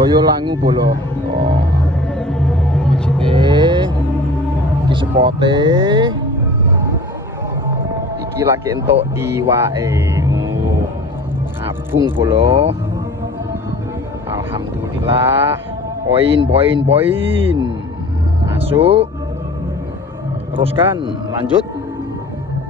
Boyolangu bolo. Oh. Iki sepote. Iki lagi entuk iwake. Abung bolo. Alhamdulillah. Poin. Masuk. Teruskan, lanjut.